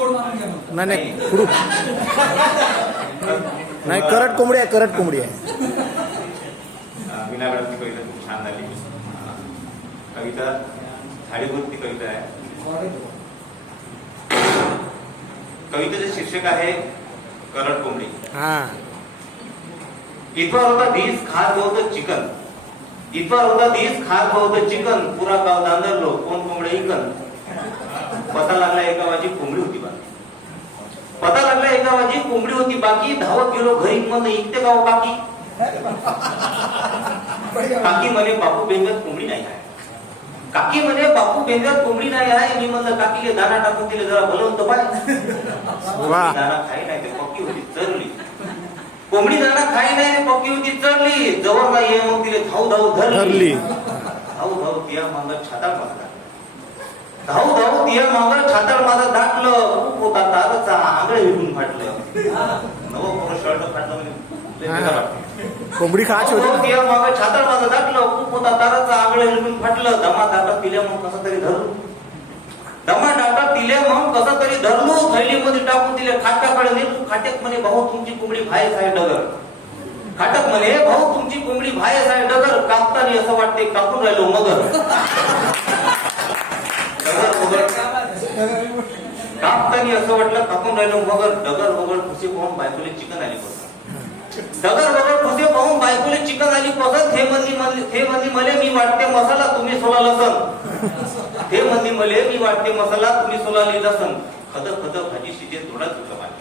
नाही नाही नाही करट कोंबडी आहे करट कोंबडी आहे. कविता खूप छान झाली. कविता आहे. कवितेचे शीर्षक आहे करड कोंबडी. हा. इथवर होता धीस खात होतं चिकन. इथवर होता धीस खात होतं चिकन. पुरा गाव दांदरलो कोण कोंबडे इकन. पता लागला एका वाजी कोंबडी होती बाकी. पता लागला एका वाजी कोंबडी होती बाकी धावत गेलो घरी मग इकते गाव बाकी? काकी म्हणे बापू बेंगत कोंबडी नाही आहे. काकी म्हणे बापू बेंगत कोंबडी नाही आहे. मी म्हणलं काकीले दाना टाकून दिले जरा भलवंत पाय वा. दाना खाई नाही ते पक्की होती चरली. कोंबडी दाना खाई नाही पक्की होती चरली. जवळ नाही मग तिले धाव धाव धरली. धाव धाव तिया मांग छाताळ माझा धाव धाव तिया मांग छाताळ माझा दाटलं. खूप होता तारचा आंगळ हिडून फाटलं. नवं कोण शर्ट फाटलं म्हणजे. कोंबडी खायची होती? तिया माग छाताळ माझं दाटलं. खूप होता ताराचा आंगळ हिडून फाटलं. दमा दाटा तिल्या मग कसं तरी धरलो दमा डाटा तिले मग कसं तरी धरलो. थैलीमध्ये टाकून तिले खाट्याकडे नेलो. खाट्यात म्हणे भाऊ तुमची कोंबडी बाहेर आहे डगर. खाटक म्हणे भाऊ तुमची कोंबडी बाहेर आहे डगर. कापताना असं वाटते कापून राहिलो मगर डगर मगर कापताना असं वाटलं कापून राहिलो मगर डगर वगळ खुसे पाहून बायकोले चिकन आली पसंत. डगर वगळ खुसे पाहून बायकोले चिकन आली पसंत. हे मंदी हे मंदी मले मी वाटते मसाला तुम्ही सोला लसन हे मंदी मले मी वाटते मसाला तुम्ही सोला लसन खद खद भाजी शिजे तोंडात सुटलं पाणी.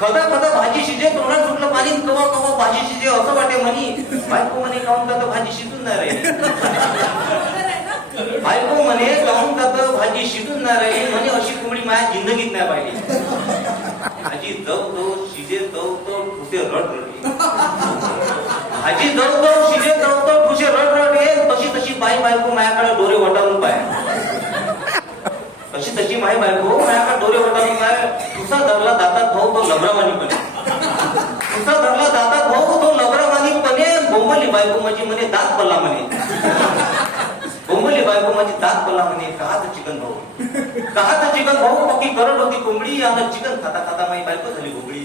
खद खद भाजी शिजे तोंडात सुटलं पाणी कवा कवा भाजी शिजे असं वाटे म्हणी. बायको म्हणे काऊन का भाजी शिजून नाही बायको म्हणे जाऊन का भाजी शिजून नाही राहिली म्हणे अशी कोंबडी माझ्या जिंदगीत नाही पाहिली. भाजी जव शिजे तव तो ठुसे रड भाजी जव तो शिजे तव तो ठुसे रड रड. तशी तशी बाई बायको माझ्याकडे डोरे वटारून पाय. तशी तशी माई बायको माझ्याकडे डोरे वटारून पाय. तुसा धरला दातात भाऊ तो लबरावानी पणे. तुसा धरला दातात भाऊ तो लबरावानी पणे. बोंबली बायको माझी म्हणे दात पडला म्हणे. माझी दात बोला म्हणे काहाच चिकन भाऊ. तर चिकन भाऊ पक्की करड होती कोंबडी आणि चिकन खाता खाता माझी बायको झाली कोंबडी.